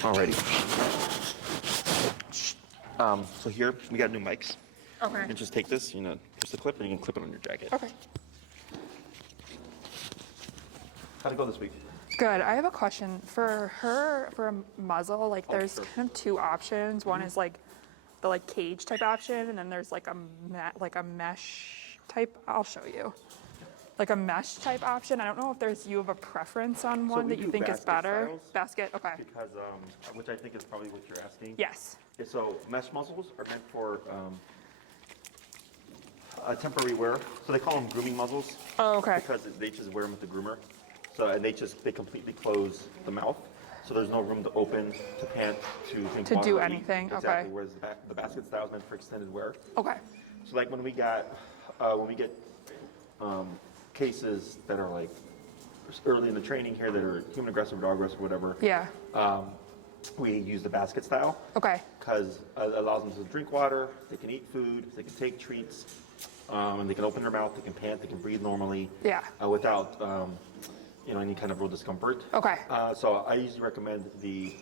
Alrighty. So here we got new mics. Okay. And just take this, push the clip, and you can clip it on your jacket. Okay. How'd it go this week? Good. I have a question for her for a muzzle. Like, there's sure. kind of two options. One is like the cage type option, and then there's like a mesh type. I'll show you. Like a mesh type option. I don't know if you have a preference on one that you think is better. Styles Basket. Okay. because, which I think is probably what you're asking. Yes. Yeah, so mesh muzzles are meant for temporary wear. So they call them grooming muzzles. Oh, okay. Because they just wear them with the groomer. So and they completely close the mouth. So there's no room to open, to pant, to drink To water, do or eat. anything. Exactly. Okay. Whereas the basket style is meant for extended wear. Okay. So like when we get cases that are like early in the training here that are human aggressive, dog aggressive, whatever. Yeah. We use the basket style. Okay. Because it allows them to drink water, they can eat food, they can take treats, and they can open their mouth, they can pant, they can breathe normally. Yeah. Without any kind of real discomfort. Okay. So I usually recommend the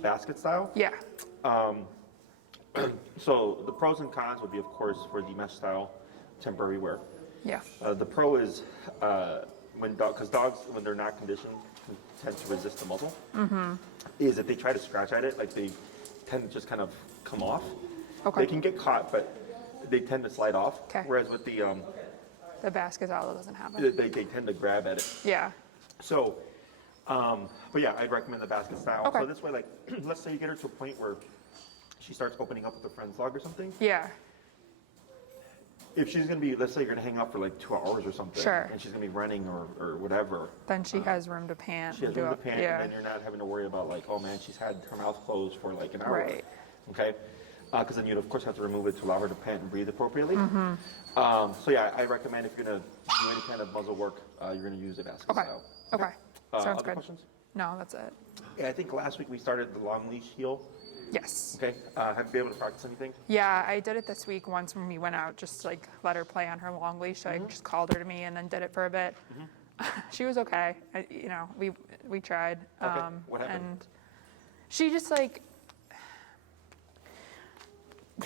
basket style. Yeah. So the pros and cons would be, of course, for the mesh style, temporary wear. Yeah. The pro is because dogs, when they're not conditioned, tend to resist the muzzle. Mm-hmm. Is if they try to scratch at it, like they tend to just kind of come off. Okay. They can get caught, but they tend to slide off. Okay. Whereas with the basket style doesn't happen. they tend to grab at it. Yeah. So, but yeah, I'd recommend the basket style. Okay. So this way, like, let's say you get her to a point where she starts opening up with her friend's dog or something. Yeah. If she's going to be, let's say you're going to hang out for like 2 hours or something. Sure. And she's going to be running or whatever. Then she has room to pant. She has room to pant, Yeah. and then you're not having to worry about like, oh man, she's had her mouth closed for like an hour. Right. Okay? Because then you'd of course have to remove it to allow her to pant and breathe appropriately. Mm-hmm. So yeah, I recommend if you're going to do any kind of muzzle work, you're going to use a basket Okay. style. Okay. Sounds other good. questions? No, that's it. Yeah, I think last week we started the long leash heel. Yes. Okay. Have you been able to practice anything? Yeah, I did it this week once when we went out, just like let her play on her long leash. So I just called her to me and then did it for a bit. She was okay. We tried. Okay. What happened? And she just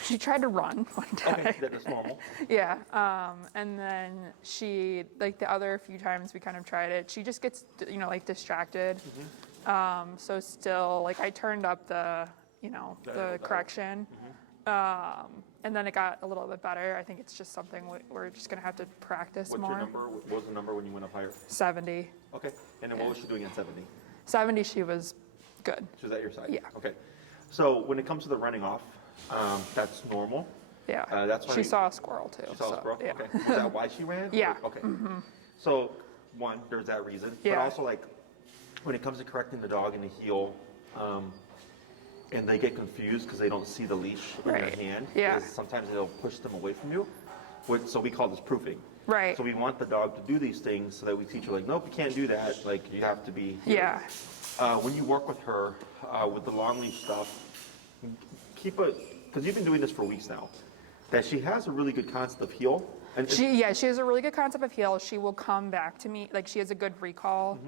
she tried to run one day. Okay, that's normal. Yeah. And then she, like the other few times we kind of tried it, she just gets, distracted. So still, like I turned up the correction. And then it got a little bit better. I think it's just something we're just going to have to practice What's more. your number? What was the number when you went up higher? 70. Okay. And then what was she doing at 70? 70, she was good. She was at your side? Yeah. Okay. So when it comes to the running off, that's normal. Yeah. That's why she saw a squirrel too. She saw a squirrel? Yeah. Okay. Is that why she ran? Yeah. Okay. So one, there's that reason. Yeah. But also like when it comes to correcting the dog in the heel, and they get confused because they don't see the leash in their Right. hand. Yeah. Because sometimes it'll push them away from you. So we call this proofing. Right. So we want the dog to do these things so that we teach her like, nope, you can't do that. Like you have to be here. Yeah. When you work with her with the long leash stuff, because you've been doing this for weeks now, that she has a really good concept of heel. And She has a really good concept of heel. She will come back to me. Like she has a good recall.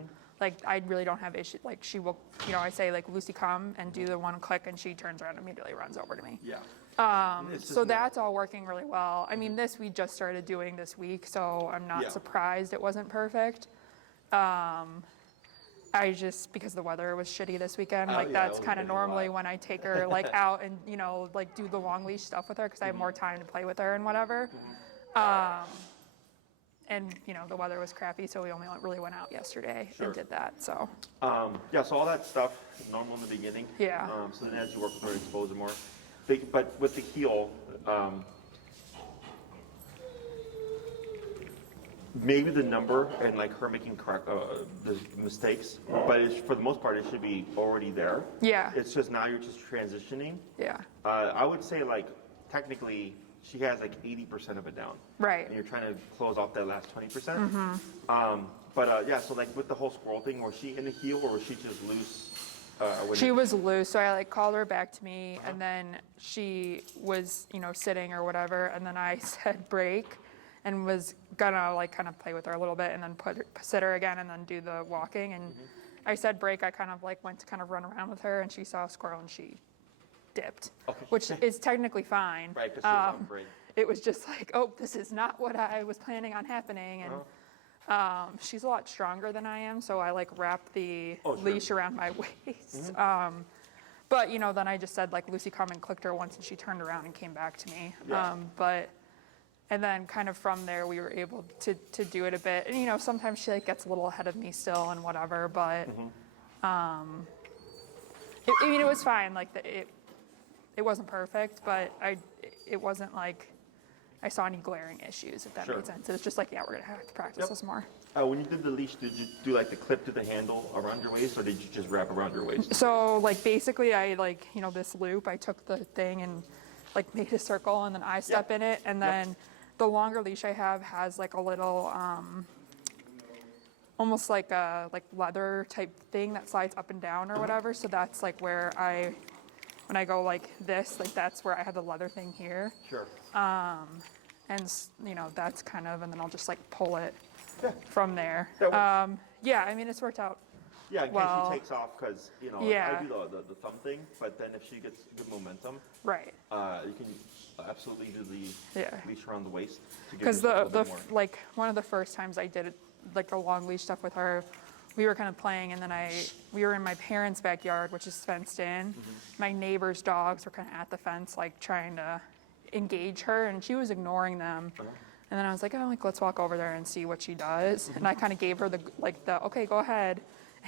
Like I really don't have issue. Like she will, I say like Lucy come and do the one click and she turns around and immediately runs over to me. Yeah. So that's all working really well. I mean, this we just started doing this week, so I'm not Yeah. surprised it wasn't perfect. Because the weather was shitty this weekend, Oh, like yeah, that's it kind of was a lot. normally when I take her like out and do the long leash stuff with her because I have more time to play with her and whatever. And the weather was crappy, so we only really went out yesterday Sure. and did that. So Yeah, so all that stuff is normal in the beginning. Yeah. So then as you work with her, expose her more. But with the heel, maybe the number and like her making correct the mistakes, but for the most part, it should be already there. yeah, It's just now you're just transitioning. yeah, I would say like technically she has like 80% of it down. right. And you're trying to close off that last 20%. But yeah, so like with the whole squirrel thing, was she in the heel or was she just loose? She was loose, so I called her back to me, and then she was, sitting or whatever, and then I said break, and was gonna kind of play with her a little bit, and then sit her again, and then do the walking, and I said break, I kind of like went to kind of run around with her, and she saw a squirrel and she dipped, Okay. which is technically fine. Right, because she was on break. It was just like, oh, this is not what I was planning on happening. And she's a lot stronger than I am, so I like wrapped the leash around my waist. But you know, then I just said like, Lucy, come, and clicked her once, and she turned around and came back to me. Yeah. And then kind of from there, we were able to do it a bit. And you know, sometimes she like gets a little ahead of me still and whatever, but I mean, it was fine. Like it wasn't perfect, but it wasn't like I saw any glaring issues, if that made sense. It was just like, yeah, we're gonna have to practice this more. When you did the leash, did you do like the clip to the handle around your waist, or did you just wrap around your waist? So like basically I like, you know, this loop, I took the thing and like made a circle, and then I step in it, and then the longer leash I have has like a little, almost like a leather type thing that slides up and down or whatever. So that's like where when I go like this, like that's where I have the leather thing here. Sure. And you know, that's kind of, and then I'll just like pull it from there. That works. Yeah, I mean, it's worked out. Yeah, in case well, she takes off, because, you know, yeah. I do the thumb thing, but then if she gets good momentum, Right. you can absolutely do the leash around the waist. Because like one of the first times I did it, like the long leash stuff with her, we were kind of playing, and then we were in my parents' backyard, which is fenced in. My neighbor's dogs were kind of at the fence, like trying to engage her, and she was ignoring them. And then I was like, oh, like let's walk over there and see what she does. And I kind of gave her the okay, go ahead,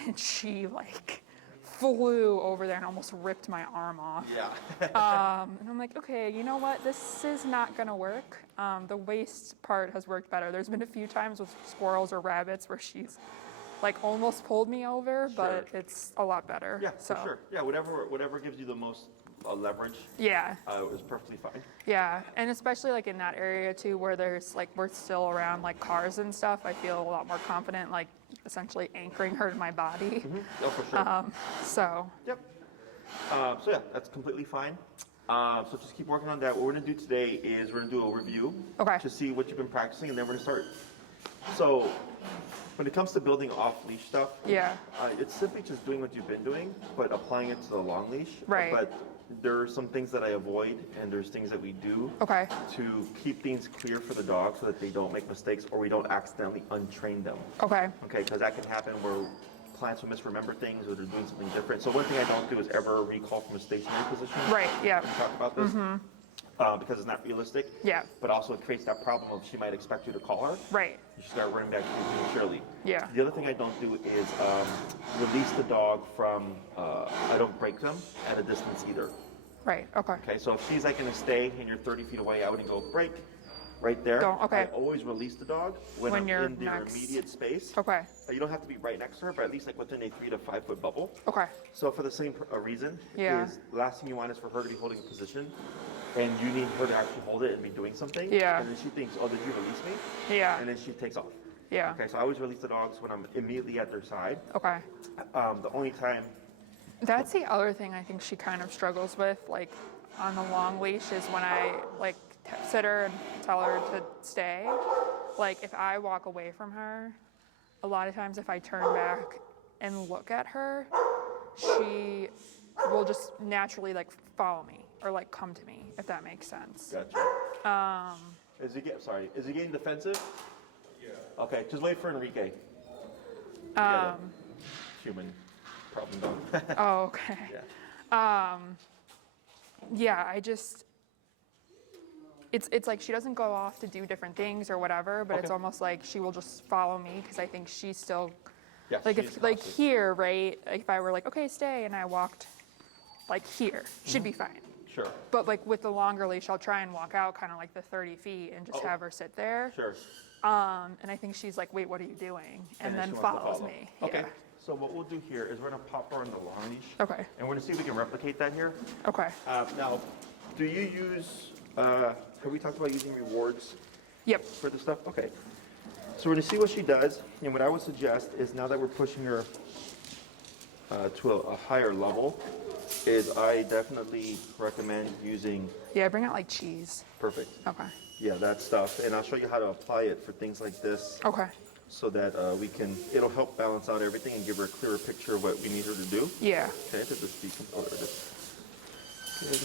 and she like flew over there and almost ripped my arm off. Yeah. And I'm like, okay, you know what? This is not gonna work. The waist part has worked better. There's been a few times with squirrels or rabbits where she's like almost pulled me over, but it's a lot better. Yeah, so. for sure. Yeah, whatever gives you the most leverage. Yeah. Is perfectly fine. Yeah, and especially like in that area too, where there's like we're still around like cars and stuff. I feel a lot more confident, like essentially anchoring her to my body. Oh, for sure. So. Yep. So yeah, that's completely fine. So just keep working on that. What we're gonna do today is we're gonna do a review to see what you've been practicing, and then we're gonna start. So when it comes to building off-leash stuff, it's simply just doing what you've been doing, but applying it to the long leash. Right. But there are some things that I avoid, and there's things that we do to keep things clear for the dog so that they don't make mistakes or we don't accidentally untrain them. Okay, because that can happen where clients will misremember things or they're doing something different. So one thing I don't do is ever recall from a stationary position. Right, yeah. When we talk about this. Because it's not realistic. Yeah. But also it creates that problem of she might expect you to call her. Right. You start running back to you prematurely. Yeah. The other thing I don't do is release the dog from, I don't break them at a distance either. Right, okay. Okay, so if she's like in a stay and you're 30 feet away, I wouldn't go break right there. Okay. I always release the dog when I'm you're in their immediate space. Okay. You don't have to be right next to her, but at least like within a 3 to 5 foot bubble. Okay. So for the same reason, is last thing you want is for her to be holding a position, and you need her to actually hold it and be doing something. Yeah. And then she thinks, oh, did you release me? Yeah. And then she takes off. Yeah. Okay, so I always release the dogs when I'm immediately at their side. Okay. The only time. That's the other thing I think she kind of struggles with, like on the long leash, is when I like sit her and tell her to stay. Like if I walk away from her, a lot of times if I turn back and look at her, she will just naturally like follow me or like come to me, if that makes sense. Gotcha. Is he getting defensive? Yeah. Okay, just wait for Enrique. Human problem dog. Oh, okay. Yeah. Yeah, I just, it's like she doesn't go off to do different things or whatever, but it's almost like she will just follow me because I think she's still, like if like here, right, if I were like, okay, stay, and I walked like here, she'd be fine. Sure. But like with the longer leash, I'll try and walk out kind of like the 30 feet and just have her sit there. Sure. And I think she's like, wait, what are you doing? And then follows me. Okay. Yeah. So what we'll do here is we're gonna pop her on the long leash. Okay. And we're gonna see if we can replicate that here. Okay. Now, do you use, have we talked about using rewards? Yep. For this stuff? Okay. So we're gonna see what she does, and what I would suggest is now that we're pushing her to a higher level, is I definitely recommend using. Yeah, bring out like cheese. Perfect. Okay. Yeah, that stuff, and I'll show you how to apply it for things like this. Okay. so that it'll help balance out everything and give her a clearer picture of what we need her to do. Yeah. Okay, to this decomposer. Good.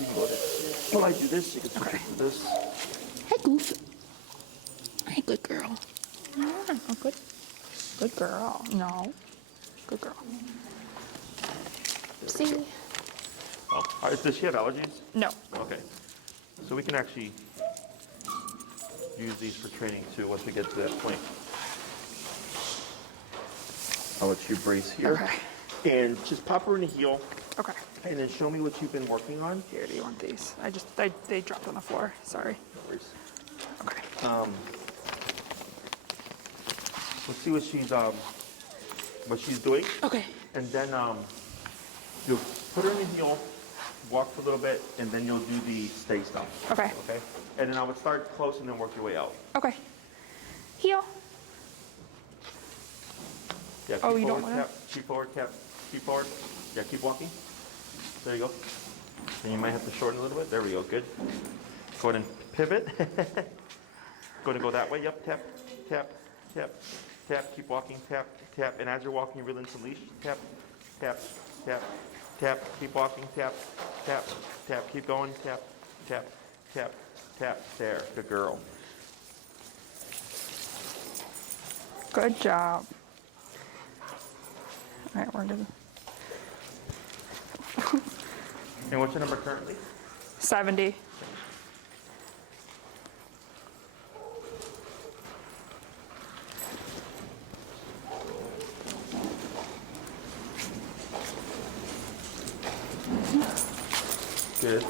You can go ahead. While I do this, you can switch it to this. Hey, Goof. Hey, good girl. Oh, good. Good girl. No. Good girl. See? Oh, all right, does she have allergies? No. Okay. So we can actually use these for training too once we get to that point. I'll let you brace here. Okay. And just pop her in the heel. Okay. And then show me what you've been working on. Here, do you want these? They dropped on the floor. Sorry. No worries. Okay. Let's see what she's doing. Okay. And then you'll put her in the heel, walk for a little bit, and then you'll do the stay stuff. Okay. Okay? And then I would start close and then work your way out. Okay. Heel. Yeah, keep Oh, you forward, don't want tap, keep forward, tap, keep forward. Yeah, keep walking. There you go. And you might have to shorten a little bit. There we go, good. Go ahead and pivot. Going to go that way, yep, tap, tap, tap, tap, keep walking, tap, tap. And as you're walking, you reel in some leash. Tap, tap, tap, tap, keep walking, tap, tap, tap, keep going, tap, tap, tap, tap. There, good girl. Good job. All right, we're good. And what's your number currently? 70. Good.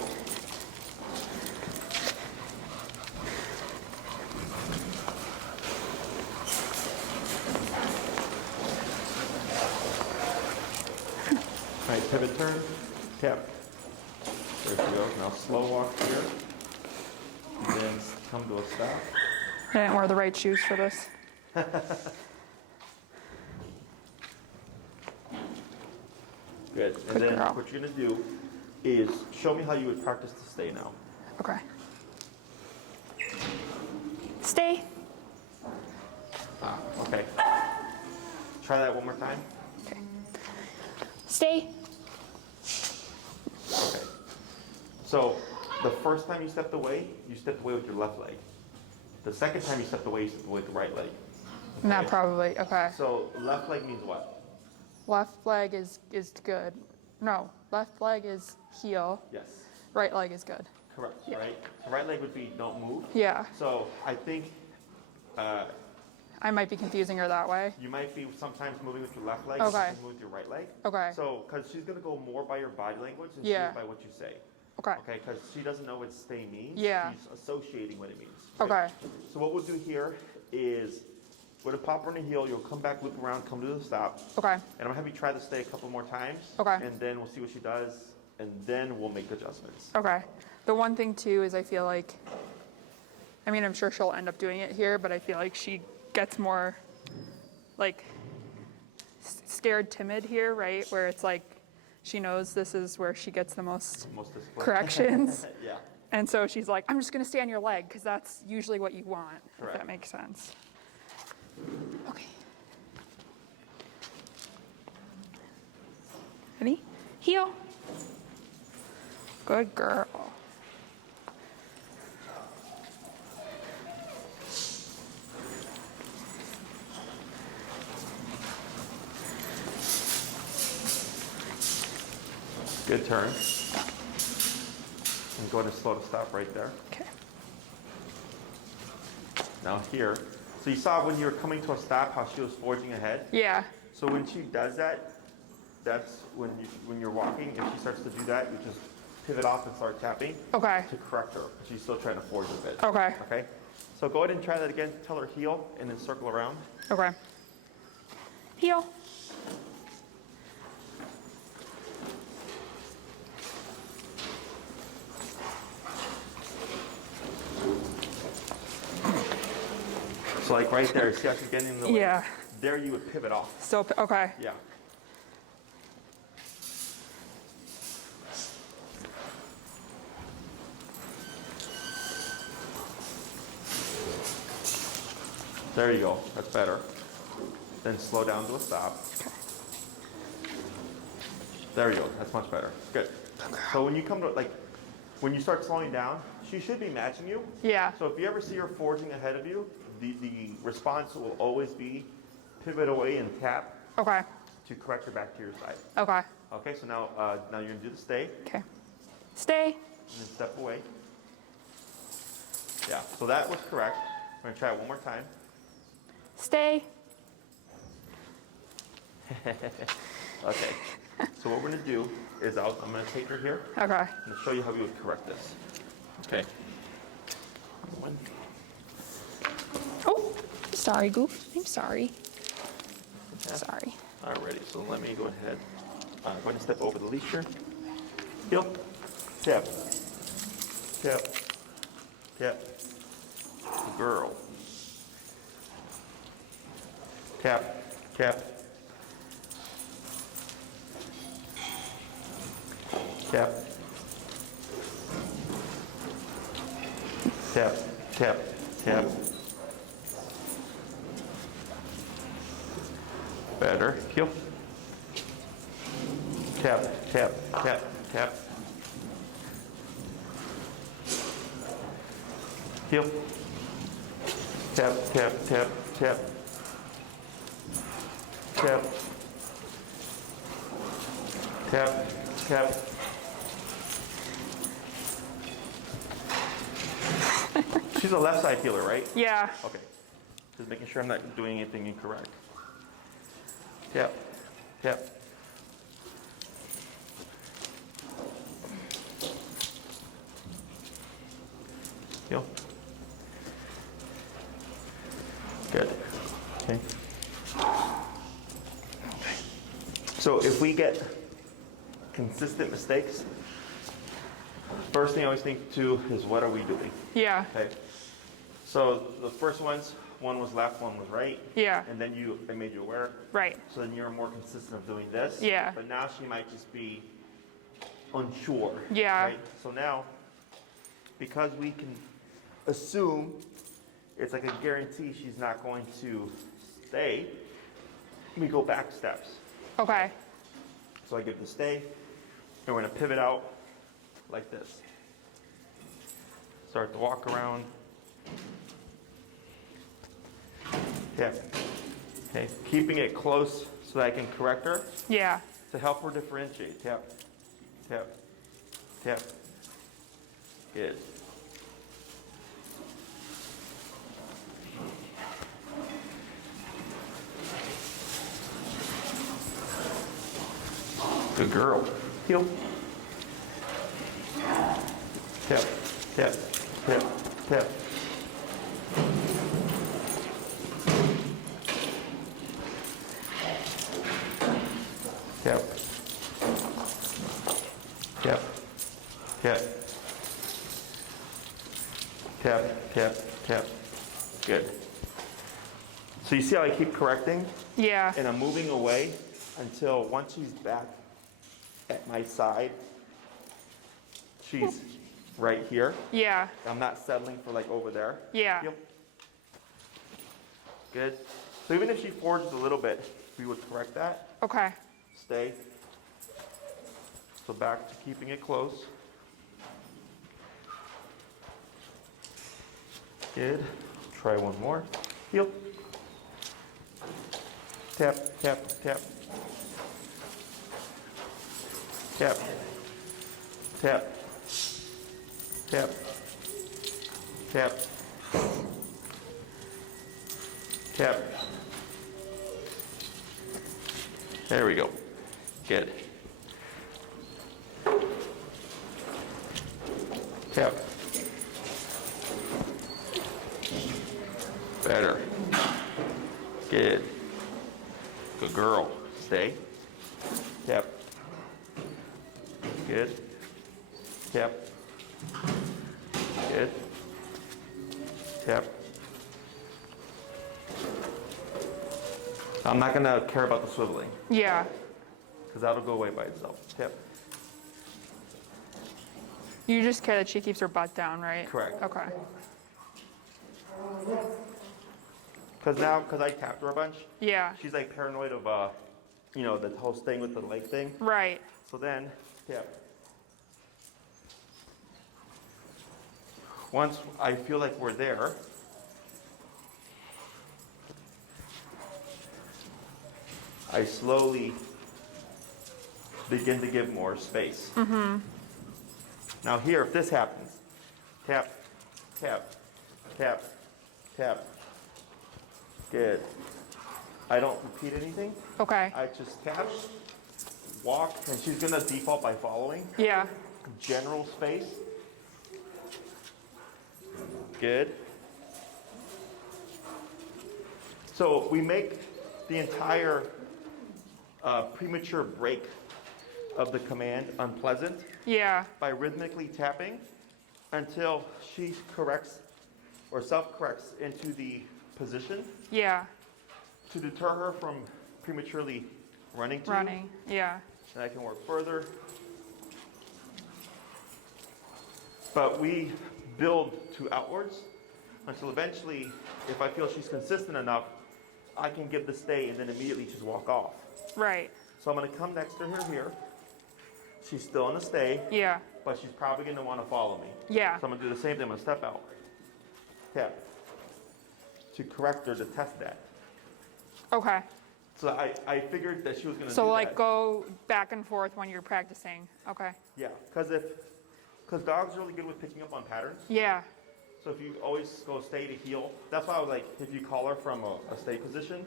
All right, pivot turn, tap. There she goes. Now slow walk here. And then come to a stop. I didn't wear the right shoes for this. Good. And Good then girl. what you're going to do is show me how you would practice to stay now. Okay. Stay. Okay. Try that one more time. Okay. Stay. Okay. So the first time you stepped away with your left leg. The second time you stepped away with the right leg. Okay? Not probably. Okay. So left leg means what? Left leg is good. No, left leg is heel. Yes. Right leg is good. Correct. Yeah. Right. So right leg would be don't move. Yeah. So I think I might be confusing her that way. you might be sometimes moving with your left leg, Okay. sometimes moving with your right leg. Okay. So because she's gonna go more by your body language than Yeah. she is by what you say. Okay. Okay, because she doesn't know what stay means. Yeah. She's associating what it means. right? Okay. So what we'll do here is, we're gonna pop her in the heel, you'll come back, loop around, come to the stop, Okay. and I'm gonna have you try to stay a couple more times. Okay. And then we'll see what she does, and then we'll make adjustments. Okay. The one thing too is I feel like, I mean, I'm sure she'll end up doing it here, but I feel like she gets more like scared timid here, right? Where it's like she knows this is where she gets the most Most discipline. corrections. Yeah. And so she's like, I'm just going to stay on your leg because that's usually what you want, if Correct. that makes sense. Okay. Ready? Heel. Good girl. Good turn. And go ahead and slow to stop right there. Okay. Now here, so you saw when you were coming to a stop how she was forging ahead? Yeah. So when she does that, that's when you're walking, if she starts to do that, you just pivot off and start tapping Okay. to correct her. She's still trying to forge a bit. Okay. Okay? So go ahead and try that again. Tell her heel and then circle around. Okay. Heel. So like right there, see how she's getting in the way? Yeah. There you would pivot off. Still, okay. Yeah. There you go. That's better. Then slow down to a stop. Okay. There you go. That's much better. Good. So when you come to, like, when you start slowing down, she should be matching you. Yeah. So if you ever see her forging ahead of you, the response will always be pivot away and tap Okay. to correct her back to your side. Okay. Okay, so now you're gonna do the stay Okay. Stay. and then step away. Yeah, so that was correct. We're gonna try it one more time. Stay. Okay, so what we're gonna do is I'm gonna take her here. Okay. I'm gonna show you how we would correct this. Okay. One. Oh, sorry, Goof. I'm sorry. Sorry. Alrighty, so let me go ahead. I'm going to step over the leash here. Heel. Tap. Tap. Tap. Good girl. Tap. Tap. Tap. Tap. Tap. Tap. Better. Heel. Tap, tap, tap, tap. Heel. Tap, tap, tap, tap. Tap. Tap, tap. She's a left side healer, right? Yeah. Okay. Just making sure I'm not doing anything incorrect. Tap, tap. Heel. Good. Okay. So if we get consistent mistakes, first thing I always think too is what are we doing? Yeah. Okay. So the first ones, one was left, one was right. Yeah. And then I made you aware. Right. So then you're more consistent of doing this. Yeah. But now she might just be unsure. Yeah. Right? So now, because we can assume it's like a guarantee she's not going to stay, we go back steps. Okay. So I give the stay, and we're gonna pivot out like this. Start to walk around. Tap. Okay, keeping it close so that I can correct her Yeah. to help her differentiate. Tap, tap, tap. Good. Good girl. Heel. Tap, tap, tap, tap. Tap. Tap. Tap. Tap, tap, tap. Good. So you see how I keep correcting? Yeah. And I'm moving away until once she's back at my side, she's right here. Yeah. I'm not settling for like over there. Yeah. Yep. Good. So even if she forges a little bit, we would correct that. Okay. Stay. So back to keeping it close. Good. Try one more. Heel. Tap, tap, tap. Tap. Tap. Tap. Tap. Tap. There we go. Good. Tap. Better. Good. Good girl. Stay. Tap. Good. Tap. Good. Tap. I'm not going to care about the swiveling Yeah. because that'll go away by itself. Tap. You just care that she keeps her butt down, right? Correct. Okay. Because I tapped her a bunch, Yeah. she's like paranoid of, you know, the whole thing with the leg thing. Right. So then, tap. Once I feel like we're there, I slowly begin to give more space. Mm-hmm. Now here, if this happens, tap, tap, tap, tap. Good. I don't repeat anything. Okay. I just tap, walk, and she's gonna default by following. Yeah. General space. Good. So we make the entire premature break of the command unpleasant Yeah. by rhythmically tapping until she corrects or self-corrects into the position Yeah. to deter her from prematurely running to you. Running. Yeah. And I can work further. But we build to outwards until eventually, if I feel she's consistent enough, I can give the stay and then immediately just walk off. Right. So I'm going to come next to her here. She's still in the stay, Yeah. but she's probably going to want to follow me. Yeah. So I'm going to do the same thing. I'm going to step out. Tap. To correct her to test that. Okay. So I figured that she was going to do So that. like go back and forth when you're practicing. Okay. Yeah, because dogs are really good with picking up on patterns. Yeah. So if you always go stay to heel, that's why I was like, if you call her from a stay position,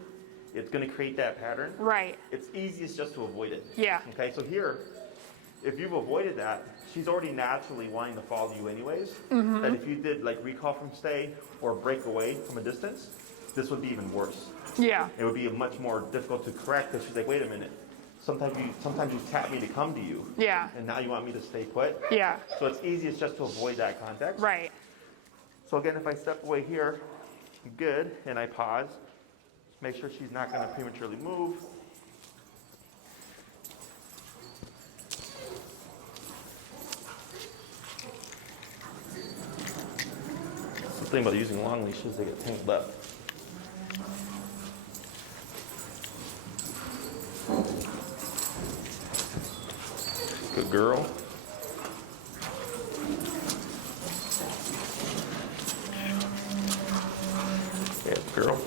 it's going to create that pattern. Right. It's easiest just to avoid it. Yeah. Okay, so here, if you've avoided that, she's already naturally wanting to follow you anyways. Mm-hmm. That if you did like recall from stay or break away from a distance, this would be even worse. Yeah. It would be much more difficult to correct because she's like, wait a minute. Sometimes you tap me to come to you. Yeah. And now you want me to stay put. Yeah. So it's easiest just to avoid that context. Right. So again, if I step away here, good, and I pause, make sure she's not going to prematurely move. That's the thing about using long leashes, they get tangled up. Good girl. Yeah, girl.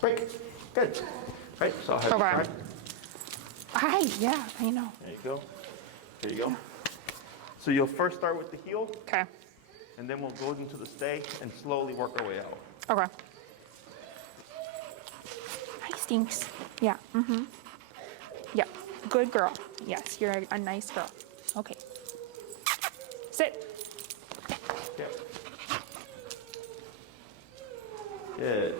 Break. Good. Right, so I'll have you Okay. try. Hi. Yeah. I know. There you go. There you go. So you'll first start with the heel, Okay. and then we'll go into the stay and slowly work our way out. Okay. Hi, Stinks. Yeah. Mm-hmm. Yeah. Good girl. Yes, you're a nice girl. Okay. Sit. Yeah. Good.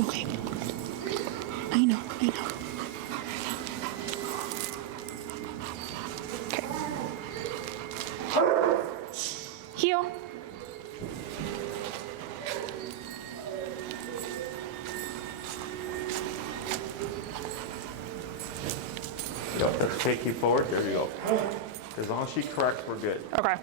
Okay. I know. Okay. Heel. Yep, that's okay. Keep forward. There you go. As long as she corrects, we're good. Okay.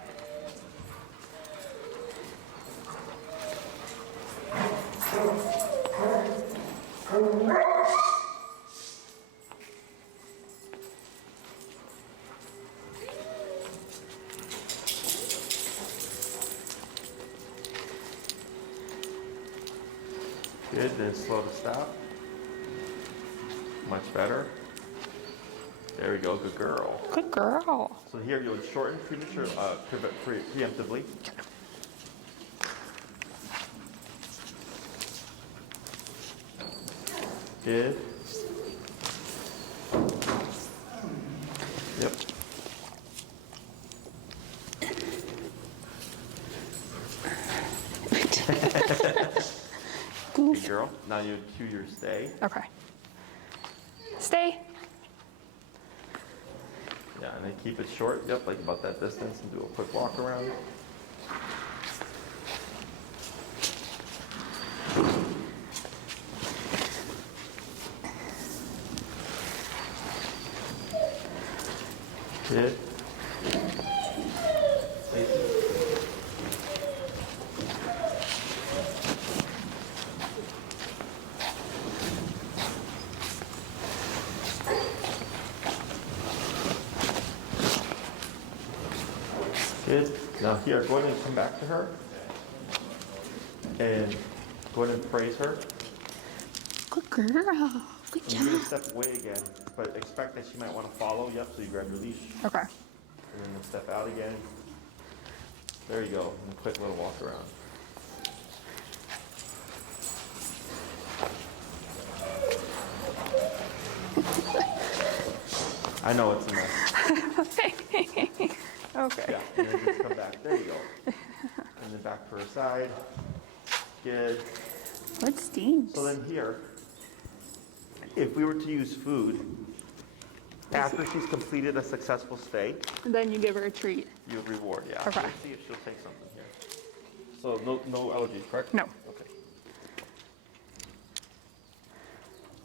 Good. Then slow to stop. Much better. There we go. Good girl. Good girl. So here you would shorten preemptively. Good. Yep. Good girl. Now you cue your stay. Okay. Stay. Yeah, and then keep it short. Yep, like about that distance, and do a quick walk around. Good. Good. Now here, go ahead and come back to her. And go ahead and praise her. Good girl. Good And you're going job. to step away again, but expect that she might want to follow. Yep, so you grab your leash. Okay. And then step out again. There you go. And a quick little walk around. I know it's a mess. Okay. Yeah, and then just come back. There you go. And then back to her side. Good. What stinks? So then here, if we were to use food, after she's completed a successful stay, And then you give her a treat. you would reward, yeah. Okay. Let's see if she'll take something here. So no allergies, correct? No. Okay.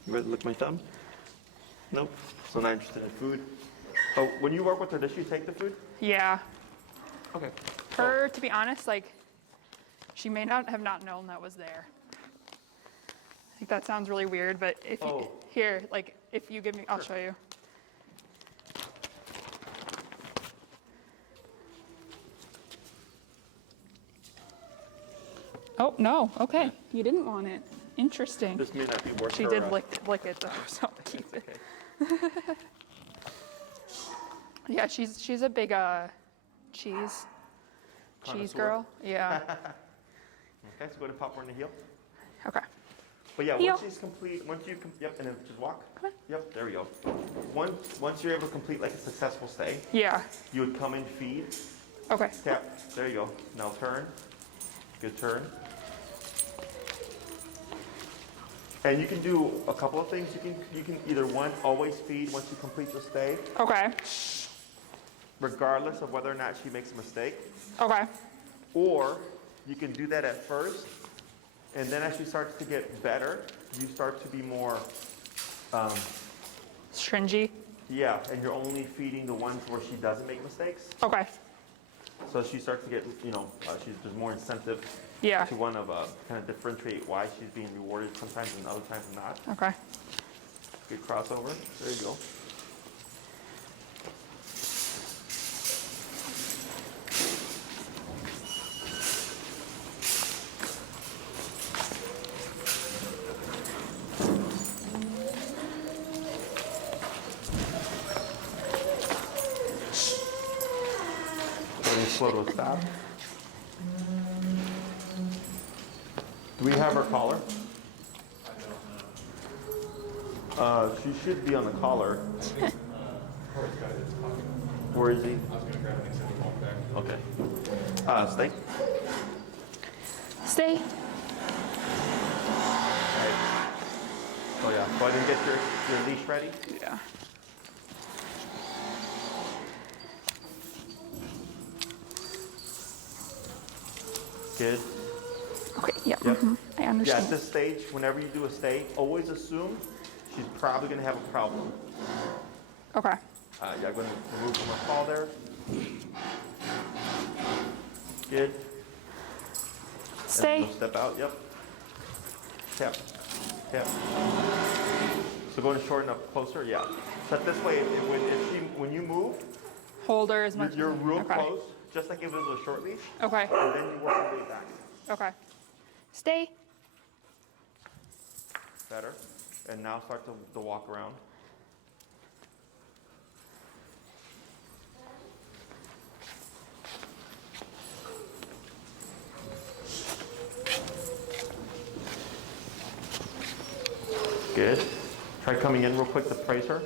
You ready to lick my thumb? Nope. So not interested in food. Oh, when you work with her, does she take the food? Yeah. Okay. Her, to be honest, like, she may not have not known that was there. I think that sounds really weird, but if you, Oh. here, like, if you give me, I'll show you. Oh, no, okay. You didn't want it. Interesting. This may not be worth She her, did lick it though, so keep it. Okay. Yeah, she's a big cheese Connoisseur? girl. Yeah. Okay, so go ahead and pop her in the heel. Okay. But yeah, Heel. once she's complete, yep, and then just walk. Come on. Yep, there we go. Once you're able to complete like a successful stay, Yeah. you would come in, feed, Okay. tap, there you go. Now turn, good turn. And you can do a couple of things. You can either one, always feed once you complete your stay, Okay. regardless of whether or not she makes a mistake. Okay. Or you can do that at first, and then as she starts to get better, you start to be more, Stringy. yeah, and you're only feeding the ones where she doesn't make mistakes. Okay. So she starts to get, there's more incentive Yeah. to kind of differentiate why she's being rewarded sometimes and other times not. Okay. Good crossover. There you go. Slow to a stop. Do we have her collar? She should be on the collar. Where is he? Okay. Stay. Stay. Right. Oh yeah. Go ahead and get your leash ready. Yeah. Good. Okay. Yeah. Yep. I Yeah, understand. at this stage, whenever you do a stay, always assume she's probably going to have a problem. Okay. Yeah, I'm going to remove from her paw there. Good. Stay. And then step out, yep. Tap. Tap. So go and shorten up closer, yeah. But this way, when you move, Hold her as much you're as real okay. close, just like if it was a short leash, Okay. and then you work your way back. Okay. Stay. Better. And now start to walk around. Good. Try coming in real quick to praise her.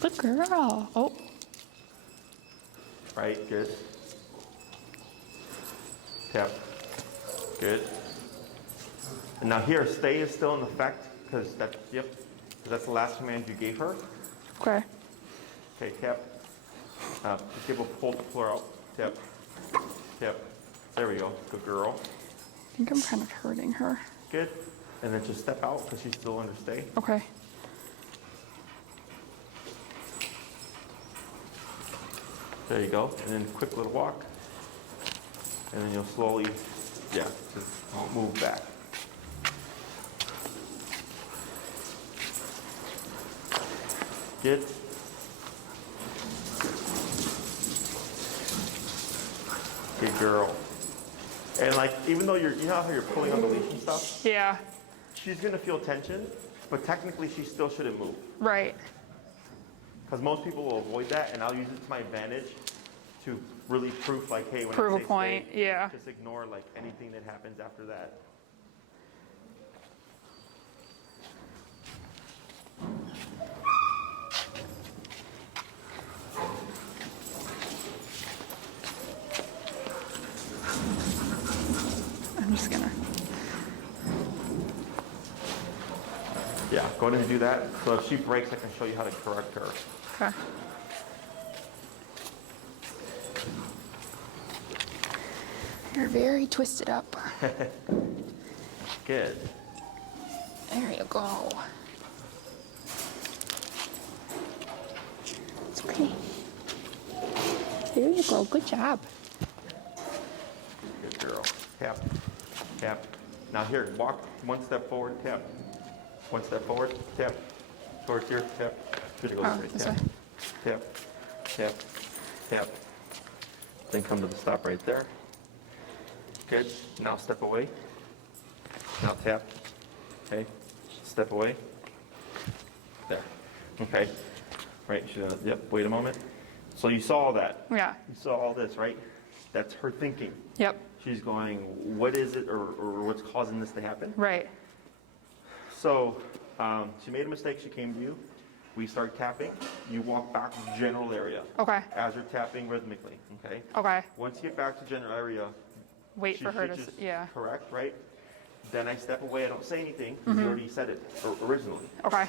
Good girl. Oh. Right, good. Tap. Good. And now here, stay is still in effect, because that's the last command you gave her. Okay. Okay, tap. Just give a pull to pull her out. Tap. Tap. There we go. Good girl. I think I'm kind of hurting her. Good. And then just step out, because she's still under stay. Okay. There you go. And then quick little walk. And then you'll slowly, yeah, just move back. Good. Good girl. And like, even though you know how you're pulling on the leash and stuff? Yeah. She's gonna feel tension, but technically she still shouldn't move. Right. Because most people will avoid that, and I'll use it to my advantage to really prove like, hey, when Prove I a say point, stay, yeah. just ignore like anything that happens after that. I'm just gonna. Yeah, go ahead and do that. So if she breaks, I can show you how to correct her. Okay. You're very twisted up. Good. There you go. It's okay. There you go. Good job. Good girl. Tap. Tap. Now here, walk one step forward, tap. One step forward, tap. Towards here, tap. Good to go straight. This Tap. way. Tap. Tap. Tap. Then come to the stop right there. Good. Now step away. Now tap. Okay. Step away. There. Okay. Right. Yep. Wait a moment. So you saw all that. Yeah. You saw all this, right? That's her thinking. Yep. She's going, what is it, or what's causing this to happen? Right. So she made a mistake. She came to you. We start tapping. You walk back to the general area. Okay. As you're tapping rhythmically. Okay. Okay. Once you get back to general area, Wait she for her should to. just Yeah. correct, right? Then I step away. I don't say anything because you already said it originally. Okay.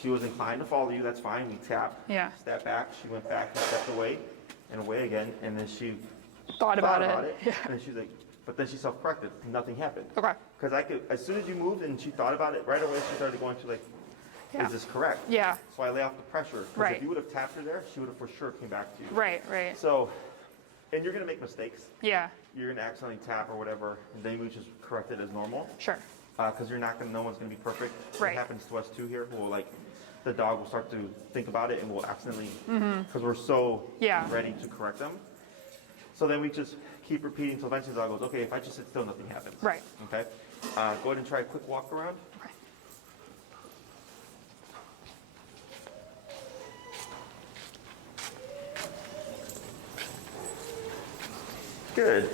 She was inclined to follow you. That's fine. We tap. Yeah. Step back. She went back and stepped away and away again. And then she Thought about it. Yeah. And then she's like, but then she self-corrected. Nothing happened. Okay. Because I could, as soon as you moved and she thought about it, right away she started going to like, Yeah. is this correct? Yeah. So I lay off the pressure. Because Right. if you would have tapped her there, she would have for sure came back to you. Right. Right. So, and you're going to make mistakes. Yeah. You're going to accidentally tap or whatever, and then we just correct it as normal. Sure. Because you're not going to, no one's going to be perfect. Right. It happens to us too here. We'll like, the dog will start to think about it and we'll accidentally, because we're so Yeah. ready to correct them. So then we just keep repeating until eventually the dog goes, okay, if I just sit still, nothing happens. Right. Okay. Go ahead and try a quick walk around. Okay. Good.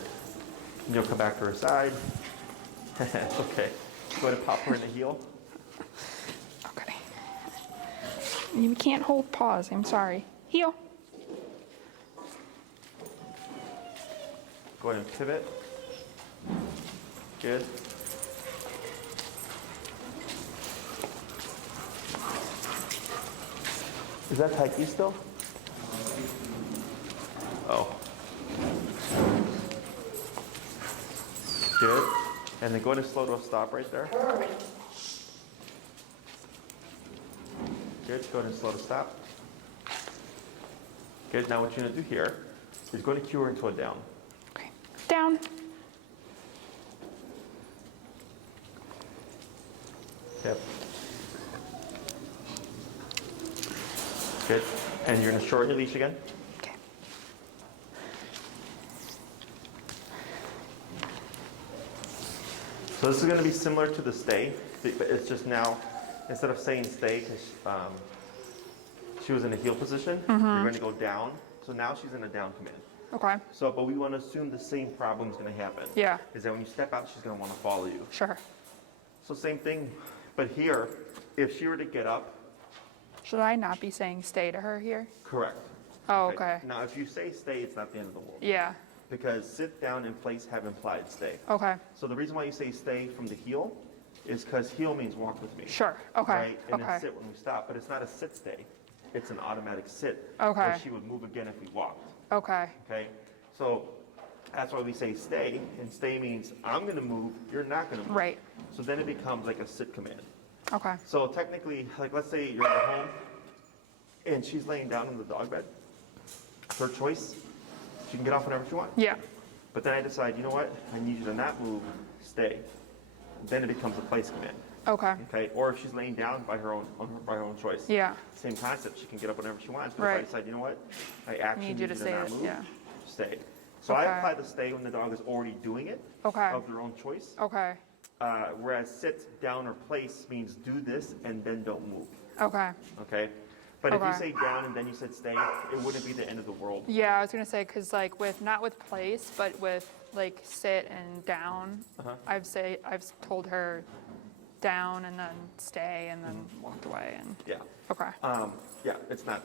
And you'll come back to her side. Okay. Go ahead and pop her in the heel. Okay. You can't hold pause. I'm sorry. Heel. Go ahead and pivot. Good. Is that tight still? Oh. Good. And then go ahead and slow to a stop right there. Good. Go ahead and slow to stop. Good. Now what you're going to do here is going to cue her into a down. Okay. Down. Yep. Good. And you're going to shorten your leash again. Okay. So this is going to be similar to the stay, but it's just now, instead of saying stay, because she was in a heel position, you're going to go down. So now she's in a down command. Okay. So, but we want to assume the same problem is going to happen. Yeah. Is that when you step out, she's going to want to follow you. Sure. So same thing, but here, if she were to get up, Should I not be saying stay to her here? correct. Oh, okay. Now, if you say stay, it's not the end of the world. Yeah. Because sit down and place have implied stay. Okay. So the reason why you say stay from the heel is because heel means walk with me. Sure. Okay. Right? And Okay. then sit when we stop. But it's not a sit stay. It's an automatic sit. Okay. Where she would move again if we walked. Okay. Okay? So that's why we say stay. And stay means I'm going to move, you're not going to move. Right. So then it becomes like a sit command. Okay. So technically, like let's say you're at home and she's laying down in the dog bed. So her choice. She can get off whenever she wants. Yeah. But then I decide, you know what? I need you to not move, stay. Then it becomes a place command. Okay. Okay. Or if she's laying down by her own choice. Yeah. Same concept. She can get up whenever she wants. But Right. if I decide, you know what? I actually Need you to stay. not move. Yeah. Stay. So Okay. I apply the stay when the dog is already doing it. Okay. Of their own choice. Okay. Whereas sit, down, or place means do this and then don't move. Okay. Okay. But if you Okay. say down and then you said stay, it wouldn't be the end of the world. Yeah, I was gonna say because like with not with place, but with like sit and down, I've told her down and then stay and then walked away and Yeah. okay. Yeah, it's not,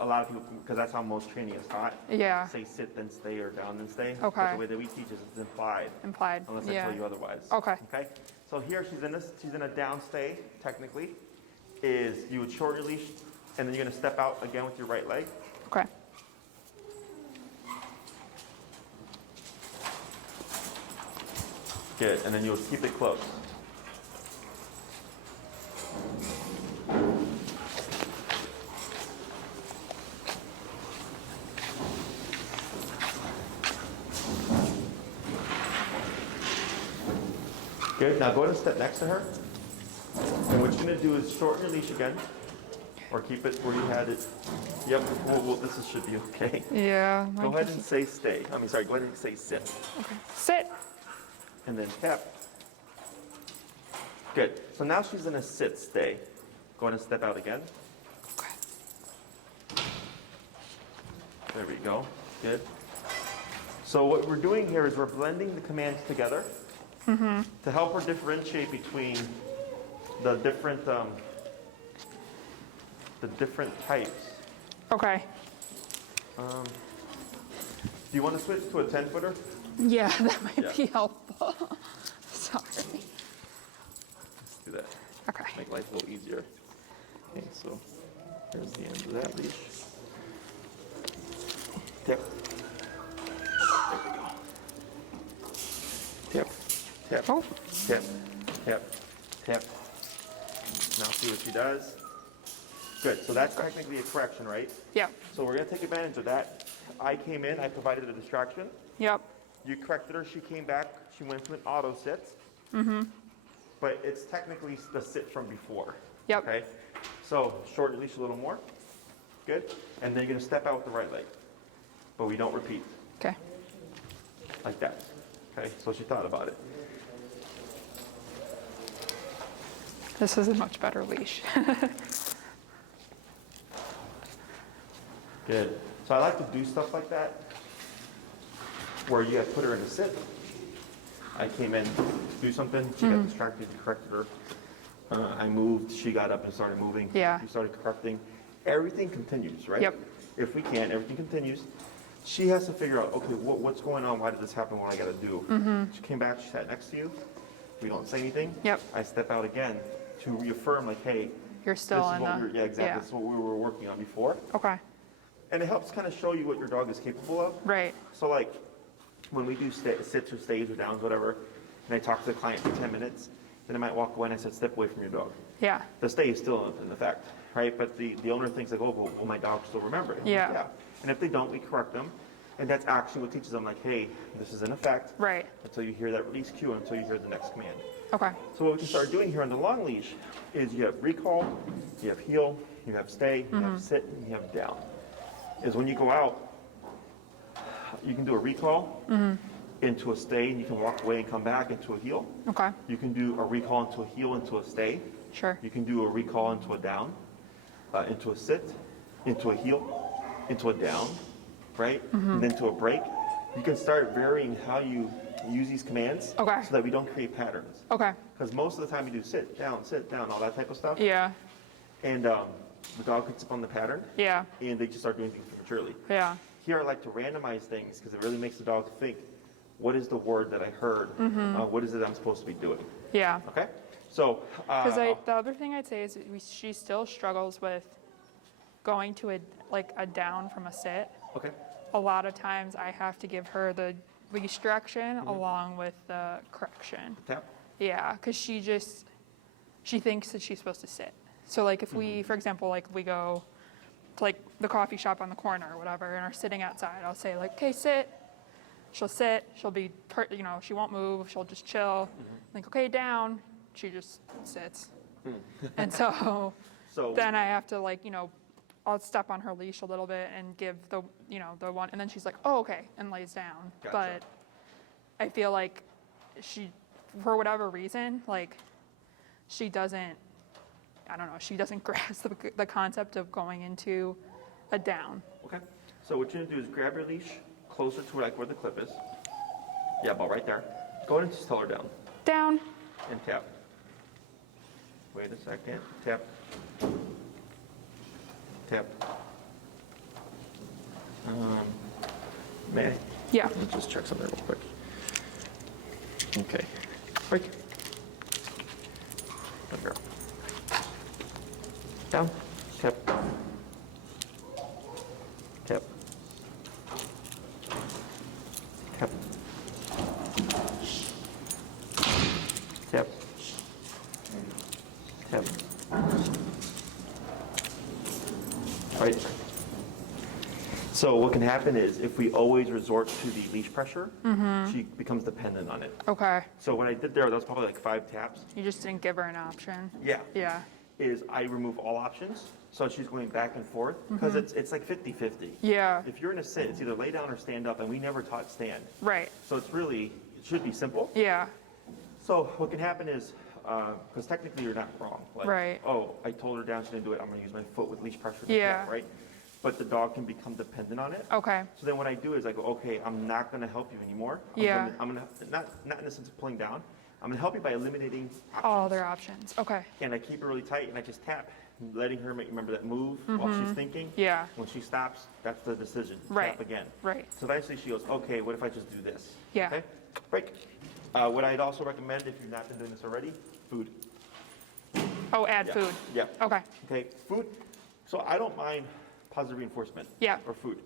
a lot of people, because that's how most training is taught. Yeah. Say sit, then stay, or down, then stay. Okay. But the way that we teach is it's implied. Implied. Unless I Yeah. tell you otherwise. Okay. Okay? So here she's in a down stay, technically, is you would short your leash, and then you're gonna step out again with your right leg. Okay. Good, and then you'll keep it close. Good, now go ahead and step next to her. And what you're gonna do is shorten your leash again, or keep it where you had it. Yep, should be okay. Yeah. Go ahead and say stay. Go ahead and say sit. Okay. Sit. And then tap. Good, so now she's in a sit stay. Go ahead and step out again. Okay. There we go, good. So what we're doing here is we're blending the commands together to help her differentiate between the different types. Okay. Do you want to switch to a 10-footer? Yeah, that might Yeah. be helpful. Sorry. Let's do that. Okay. Make life a little easier. Okay, so here's the end of that leash. Tap. There we go. Tap, tap, Oh. tap, tap, tap. Now see what she does. Good, so that's technically a correction, right? Yeah. So we're gonna take advantage of that. I came in, I provided a distraction. Yep. You corrected her, she came back, she went to an auto sit. But it's technically the sit from before. Yep. Okay? So shorten your leash a little more. Good. And then you're gonna step out with the right leg. But we don't repeat. Okay. Like that. Okay? So she thought about it. This is a much better leash. Good. So I like to do stuff like that, where you have put her in a sit. I came in to do something, she got distracted, you corrected her. I moved, she got up and started moving. Yeah. You started correcting. Everything continues, right? Yep. If we can, everything continues. She has to figure out, okay, what's going on? Why did this happen? What I gotta do? She came back, she sat next to you. We don't say anything. Yep. I step out again to reaffirm, like, hey, You're still this is in what the. we were, yeah, exactly. This is what we were working on before. Okay. And it helps kind of show you what your dog is capable of. Right. So like, when we do sits or stays or downs, whatever, and I talk to the client for 10 minutes, then I might walk away and I said, step away from your dog. Yeah. The stay is still in effect, right? But the owner thinks like, oh, well, will my dog still remember it? I'm like, Yeah. And if they don't, we correct them. And that's actually what teaches them, like, hey, this is in effect Right. until you hear that release cue, until you hear the next command. Okay. So what we can start doing here on the long leash is you have recall, you have heel, you have stay, you have sit, and you have down. Is when you go out, you can do a recall into a stay, and you can walk away and come back into a heel. Okay. You can do a recall into a heel, into a stay. Sure. You can do a recall into a down, into a sit, into a heel, into a down, right? And then to a break. You can start varying how you use these commands Okay. so that we don't create patterns. Okay. Because most of the time you do sit down, all that type of stuff. Yeah. And the dog picks up on the pattern, Yeah. and they just start doing things prematurely. Yeah. Here I like to randomize things because it really makes the dog think, what is the word that I heard? What is it I'm supposed to be doing? Yeah. Okay? So, Because the other thing I'd say is she still struggles with going to a down from a sit. okay. A lot of times I have to give her the leash direction along with the correction. Tap. Yeah, because she thinks that she's supposed to sit. So like if we, for example, like we go to like the coffee shop on the corner or whatever and are sitting outside, I'll say like, okay, sit. She'll sit. She'll be, she won't move. She'll just chill. Like, okay, down. She just sits. And so then I have to like, I'll step on her leash a little bit and give the one, and then she's like, oh, okay, and lays down. Gotcha. But I feel like she, for whatever reason, like she doesn't grasp the concept of going into a down. Okay. So what you're gonna do is grab your leash closer to like where the clip is. Yeah, about right there. Go ahead and just tell her down. Down. And tap. Wait a second. Tap. Tap. Man. Yeah. Let's just check something real quick. Okay. Break. Good girl. Down. Tap. Tap. Tap. Tap. Tap. Right. So what can happen is if we always resort to the leash pressure, she becomes dependent on it. Okay. So what I did there, that was probably like 5 taps. You just didn't give her an option. Yeah. Yeah. Is I remove all options, so she's going back and forth, because it's like 50-50. Yeah. If you're in a sit, it's either lay down or stand up, and we never taught stand. Right. So it should be simple. Yeah. So what can happen is, because technically you're not wrong. Like, Right. oh, I told her down, she didn't do it, I'm gonna use my foot with leash pressure. Yeah. Right? But the dog can become dependent on it. Okay. So then what I do is I go, okay, I'm not gonna help you anymore. Yeah. I'm gonna not in the sense of pulling down, I'm gonna help you by eliminating options. All other options. Okay. And I keep it really tight, and I just tap, letting her remember that move while she's thinking. Yeah. When she stops, that's the decision. Right. Tap again. Right. So eventually she goes, okay, what if I just do this? Yeah. Okay, break. What I'd also recommend, if you've not been doing this already, food. Oh, add Yeah. food. Yeah. Okay. Okay, food. So I don't mind positive reinforcement. Yeah. Or food.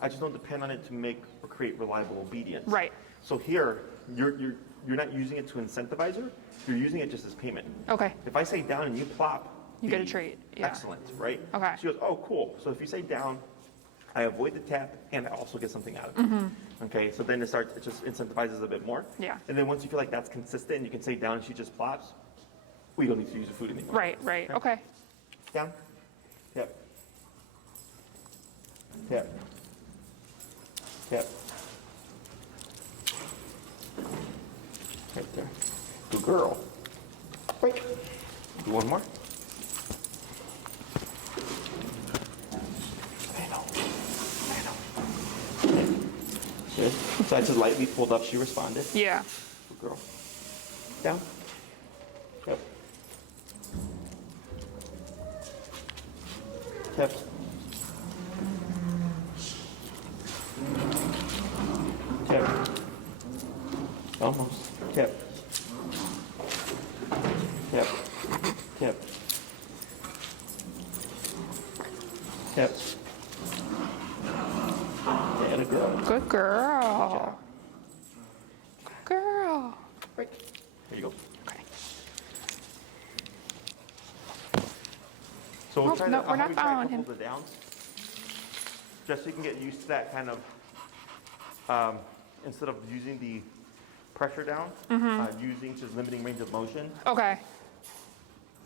I just don't depend on it to make or create reliable obedience. Right. So here, you're not using it to incentivize her. You're using it just as payment. Okay. If I say down and you plop, You get a treat. Yeah. Excellent, right? Okay. She goes, oh, cool. So if you say down, I avoid the tap and I also get something out of it. Okay, so then it just incentivizes a bit more. Yeah. And then once you feel like that's consistent and you can say down and she just plops, we don't need to use the food anymore. Right. Right. Okay. Down. Tap. Tap. Tap. Right there. Good girl. Break. Do one more. I know. Good. So I just lightly pulled up. She responded. Yeah. Good girl. Down. Yep. Tap. Tap. Almost. Tap. Tap. Tap. Tap. Yeah, a girl. Good girl. Good girl. Break. There you go. Okay. So we'll Oh, try no, to, we're not have you try a following couple him. of the downs, just so you can get used to that kind of, instead of using the pressure down, using just limiting range of motion. Okay.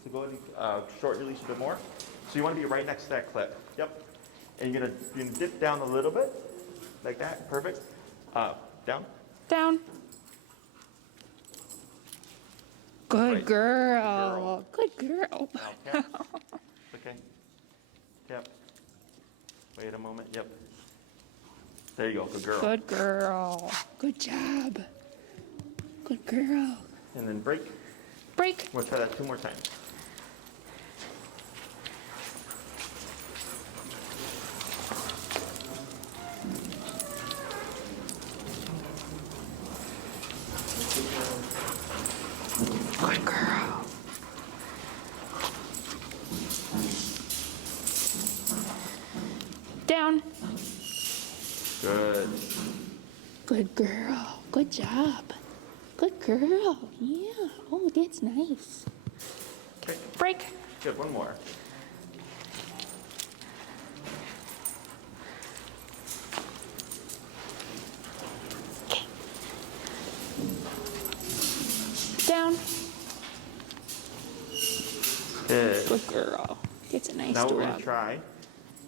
So go ahead and shorten your leash a bit more. So you want to be right next to that clip. Yep. And you're gonna dip down a little bit, like that. Perfect. Down. Down. Good Right. girl. Good girl. Now tap. Okay. Tap. Wait a moment. Yep. There you go. Good girl. Good girl. Good job. Good girl. And then break. Break. We'll try that 2 more times. Good girl. Down. Good. Good girl. Good job. Good girl. Yeah. Oh, that's nice. Okay. Break. Good. One more. Down. Good. Good girl. It's a nice Now what we're dog. gonna try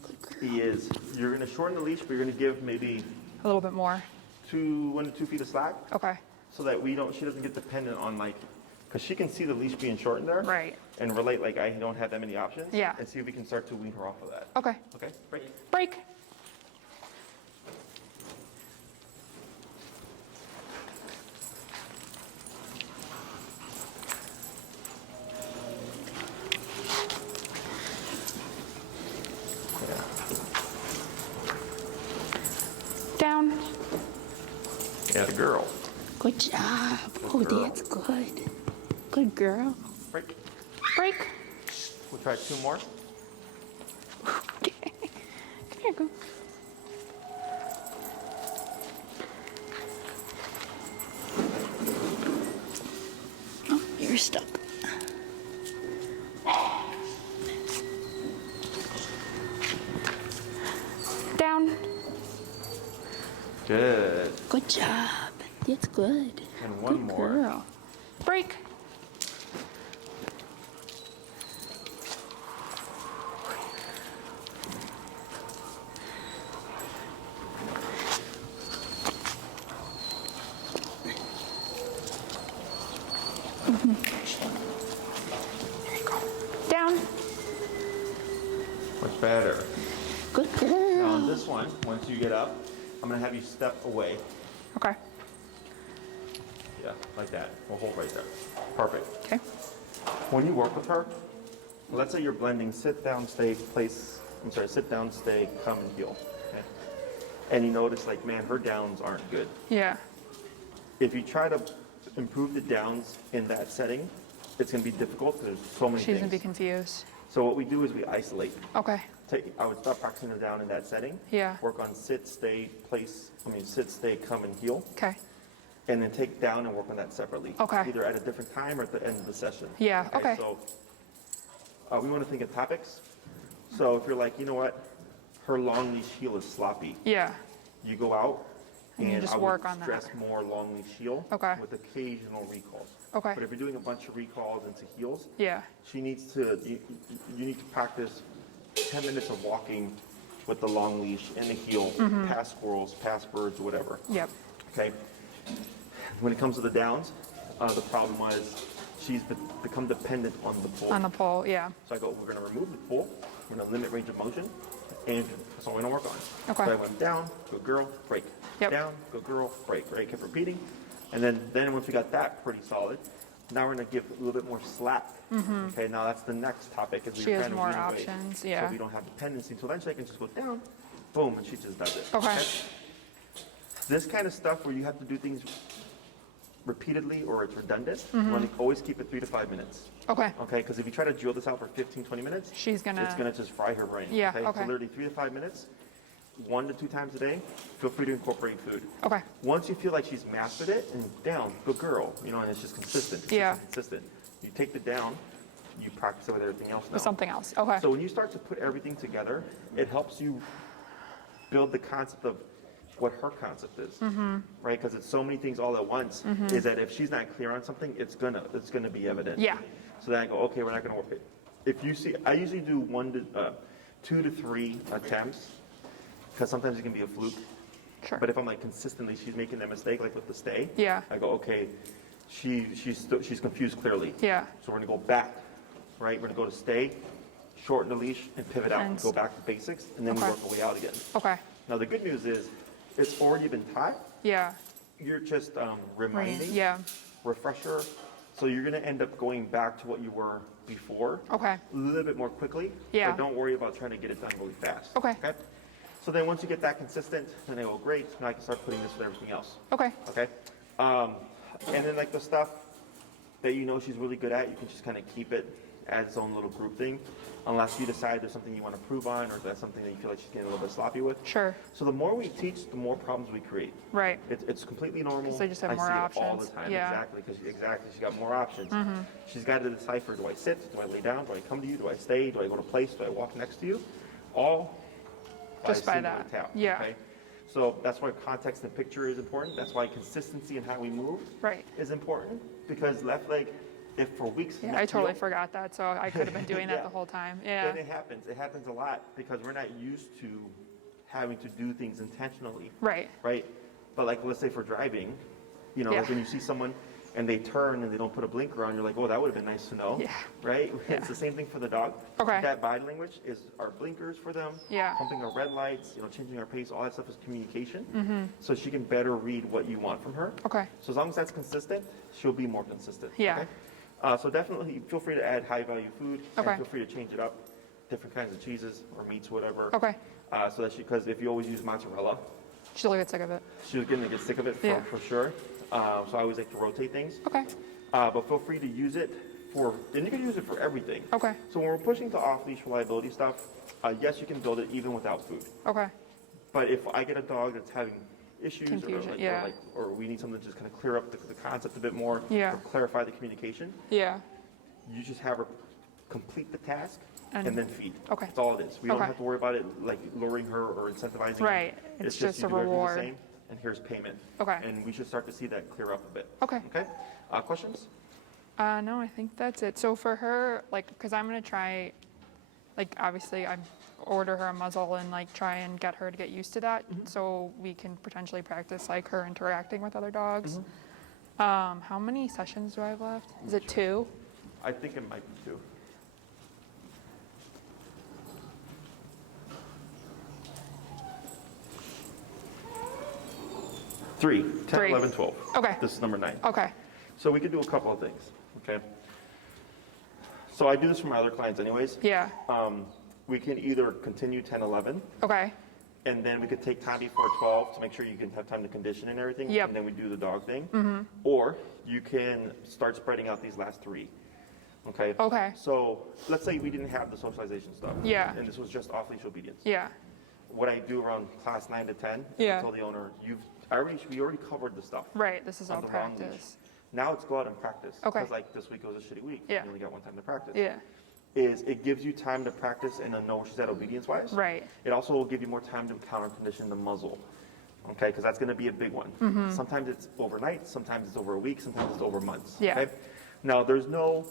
Good girl. is you're gonna shorten the leash, but you're gonna give maybe A little bit more. 1 to 2 feet of slack, Okay. so that she doesn't get dependent on because she can see the leash being shortened there. Right. And relate like I don't have that many options. Yeah. And see if we can start to wean her off of that. Okay. Okay, break. Break. Down. Yeah, the girl. Good job. Oh, that's good. Good girl. Break. Break. We'll try 2 more. Come here, go. Oh, you're stuck. Down. Good. Good job. That's good. And one good more. Girl. Break. There you go. Down. Much better. Good Now girl. on this one, once you get up, I'm gonna have you step away. Okay. Yeah, like that. We'll hold right there. Perfect. Okay. When you work with her, let's say you're blending sit down, stay, sit down, stay, come and heel. Okay? And you notice like, man, her downs aren't good. Yeah. If you try to improve the downs in that setting, it's gonna be difficult because there's so many She's gonna be things. confused. So what we do is we isolate. Okay. I would stop practicing her down in that setting. Yeah. Work on sit, stay, sit, stay, come and heel. Okay. And then take down and work on that separately. Okay. Either at a different time or at the end of the session. Yeah, okay. So we want to think of topics. So if you're like, you know what, her long leash heel is sloppy, Yeah. you go out And you just I would work on that. stress more long leash heel Okay. with occasional recalls. Okay. But if you're doing a bunch of recalls into heels, Yeah. you need to practice 10 minutes of walking with the long leash and the heel, past squirrels, past birds, whatever. Yep. Okay. When it comes to the downs, the problem was she's become dependent on the pull. On the pole. Yeah. So I go, we're going to remove the pull, we're going to limit range of motion, and that's all we're going to work on. Okay. So I went down, good girl, break. Yep. Down, good girl, break. Right, kept repeating. And then once we got that pretty solid, now we're going to give a little bit more slack. Okay, now that's the next topic. Is She has more options, yeah. So we don't have dependency. So eventually I can just go down, boom, and she just does it. Okay. This kind of stuff where you have to do things repeatedly or it's redundant, you want to always keep it 3 to 5 minutes. Okay. Okay, because if you try to drill this out for 15, 20 minutes, She's gonna. it's going to just fry her brain. Yeah, So okay. literally 3 to 5 minutes, 1 to 2 times a day, feel free to incorporate food. Okay. Once you feel like she's mastered it and down, good girl, and it's just consistent. Yeah. Consistent. You take the down, you practice it with everything else now. With something else. Okay. So when you start to put everything together, it helps you build the concept of what her concept is, right? Because it's so many things all at once. Is that if she's not clear on something, it's gonna be evident. Yeah. So then I go, okay, we're not gonna work it. If you see, I usually do 2 to 3 attempts, because sometimes it can be a fluke. Sure. But if I'm like consistently, she's making that mistake, like with the stay. Yeah. I go, okay, she's confused clearly. Yeah. So we're gonna go back, right? We're gonna go to stay, shorten the leash, and pivot out. And Go back to basics, and then we Okay. work our way out again. Okay. Now the good news is, it's already been taught. Yeah. You're just reminding, Yeah. refresher. So you're gonna end up going back to what you were before. Okay. A little bit more quickly. Yeah. But don't worry about trying to get it done really fast. Okay. So then once you get that consistent, then I go, great, now I can start putting this with everything else. Okay. Okay? And then like the stuff that she's really good at, you can just kind of keep it as its own little group thing, unless you decide there's something you want to improve on, or if that's something that you feel like she's getting a little bit sloppy with. Sure. So the more we teach, the more problems we create. Right. It's completely normal. 'Cause they just have I more see it all the options. time. Yeah. Exactly, because she's got more options. She's got to decipher, do I sit, do I lay down, do I come to you, do I stay, do I go to place, do I walk next to you? All Just by a single that. tap, Yeah. okay? So that's why context and picture is important. That's why consistency in how we move is important. Because left leg, if for weeks. Yeah, I totally forgot that. So I could have been doing that the whole time. Yeah. And it happens. It happens a lot because we're not used to having to do things intentionally. Right. Right. But like, let's say for driving, you know, like when you see someone and they turn and they don't put a blinker on, you're like, oh, that would have been nice to know. Yeah. Right? Yeah. It's the same thing for the dog. Okay. That body language is our blinkers for them. Yeah. Pumping our red lights, you know, changing our pace, all that stuff is communication. So she can better read what you want from her. Okay. So as long as that's consistent, she'll be more consistent. Yeah. Okay? So definitely feel free to add high value food. Okay. And feel free to change it up, different kinds of cheeses or meats, whatever. Okay. So that because if you always use mozzarella, She'll get sick of it. she's going to get sick of it for sure. So I always like to rotate things. Okay. But feel free to use it and you can use it for everything. Okay. So when we're pushing to off-leash reliability stuff, yes, you can build it even without food. Okay. But if I get a dog that's having issues Confusion, or we need something to just kind of clear up the concept a bit more Yeah. or clarify the communication, Yeah. you just have her complete the task And- and then feed. Okay. That's all it is. We don't Okay. have to worry about it like luring her or incentivizing. Right. Her. It's just you a do everything reward. The same, and here's payment. Okay. And we should start to see that clear up a bit. Okay. Okay. Questions? No, I think that's it. So for her, like, because I'm going to try, like, obviously I order her a muzzle and, like, try and get her to get used to that so we can potentially practice, like, her interacting with other dogs. How many sessions do I have left? Is it 2? I think it might be 2. Three, 10, 3. 11, 12. Okay. This is number 9. Okay. So we could do a couple of things, okay? So I do this for my other clients anyways. Yeah. We can either continue 10, 11, Okay. and then we could take time before 12 to make sure you can have time to condition and everything, Yep. and then we do the dog thing. Or you can start spreading out these last 3, okay? Okay. So let's say we didn't have the socialization stuff. Yeah. And this was just off-leash obedience. Yeah. What I do around class 9 to 10, Yeah. I tell the owner, we already covered the stuff. Right. This is all on the long leash. practice. Now it's go out and practice. Okay. Because like this week was a shitty week. Yeah. You only got one time to practice. Yeah. It gives you time to practice and to know where she's at obedience-wise. Right. It also will give you more time to counter condition the muzzle. Okay, because that's going to be a big one. Sometimes it's overnight, sometimes it's over a week, sometimes it's over months. Yeah. Okay? Now there's no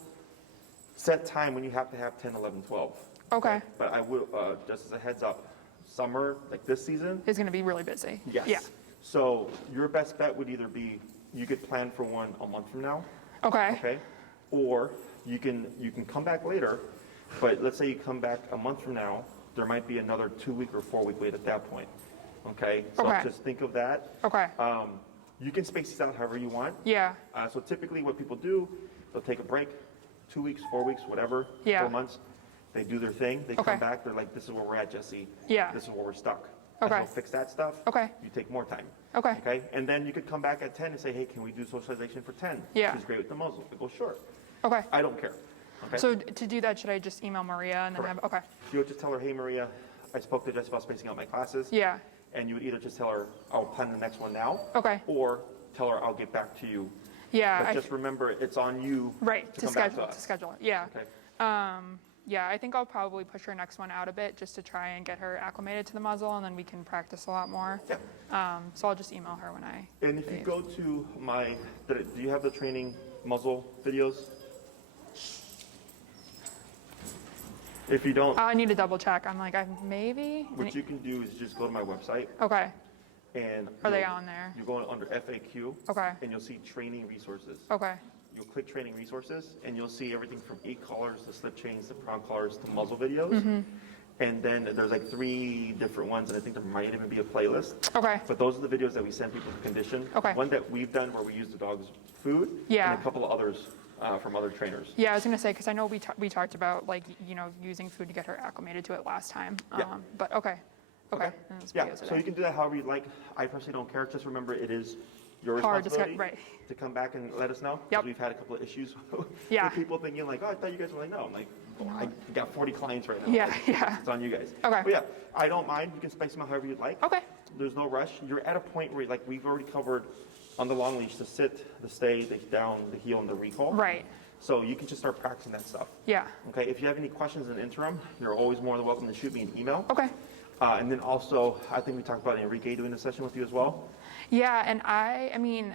set time when you have to have 10, 11, 12. Okay. But I will, just as a heads up, summer, like this season, It's going to be really busy. yes. Yeah. So your best bet would either be you could plan for one a month from now, Okay. okay? Or you can come back later, but let's say you come back a month from now, there might be another 2-week or 4-week wait at that point, okay? So Okay. just think of that. Okay. You can space these out however you want. Yeah. So typically what people do, they'll take a break, 2 weeks, 4 weeks, whatever, Yeah. 4 months. They do their thing, they Okay. come back, they're like, this is where we're at, Jesse. Yeah. This is where we're stuck. Okay. And they'll fix that stuff. Okay. You take more time. Okay. Okay, and then you could come back at 10 and say, hey, can we do socialization for 10? Yeah. She's great with the muzzle. I go, sure. Okay. I don't care. Okay. So to do that, should I just email Maria and then Correct. have, okay. You would just tell her, hey, Maria, I spoke to Jess about spacing out my classes. Yeah. And you would either just tell her, I'll plan the next one now. Okay. Or tell her, I'll get back to you. Yeah. But just remember, it's on you right. to To come back schedule, to to us. schedule it. Yeah. Okay. Yeah, I think I'll probably push her next one out a bit just to try and get her acclimated to the muzzle, and then we can practice a lot more. Yeah. So I'll just email her when I. And if you leave. go to do you have the training muzzle videos? If you don't, I need to double check. I'm like, maybe. what you can do is just go to my website Okay. and. Are they you'll- on there? You go under FAQ. Okay. And you'll see training resources. Okay. You'll click training resources and you'll see everything from 8 collars to slip chains to prong collars to muzzle videos. Mm-hmm. And then there's like 3 different ones, and I think there might even be a playlist. Okay. But those are the videos that we send people to condition. Okay. One that we've done where we use the dog's food. Yeah. And a couple of others from other trainers. Yeah, I was gonna say because I know we talked about like using food to get her acclimated to it last time. Yeah. But okay. Okay. And those Yeah, videos are so there. you can do that however you'd like. I personally don't care. Just remember it is your Hard to responsibility right. to come back and let us know. 'Cause Yep. We've had a couple of issues Yeah. with people thinking like, oh, I thought you guys were like, no. I'm like, oh, I got 40 clients right now. Yeah, Like, yeah. It's on you guys. Okay. But yeah, I don't mind. You can space them out however you'd like. Okay. There's no rush. You're at a point where like we've already covered on the long leash the sit, the stay, the down, the heel, and the recall. Right. So you can just start practicing that stuff. Yeah. Okay. If you have any questions in the interim, you're always more than welcome to shoot me an email. Okay. And then also, I think we talked about Enrique doing a session with you as well. Yeah, and I mean,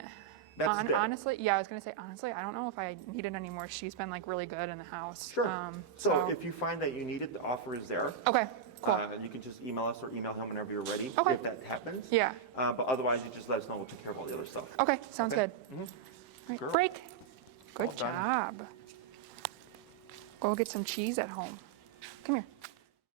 That's honestly, yeah, I was gonna say honestly, I don't know if I need it anymore. She's been like really good in the house. Sure. So if you find that you need it, the offer is there. Okay, cool. You can just email us or email him whenever you're ready. Okay. If that happens. Yeah. But otherwise, you just let us know. We'll take care of all the other stuff. Okay, sounds Okay. good. Mhm. Right, Girl. break. Good Well done. job. Go get some cheese at home. Come here.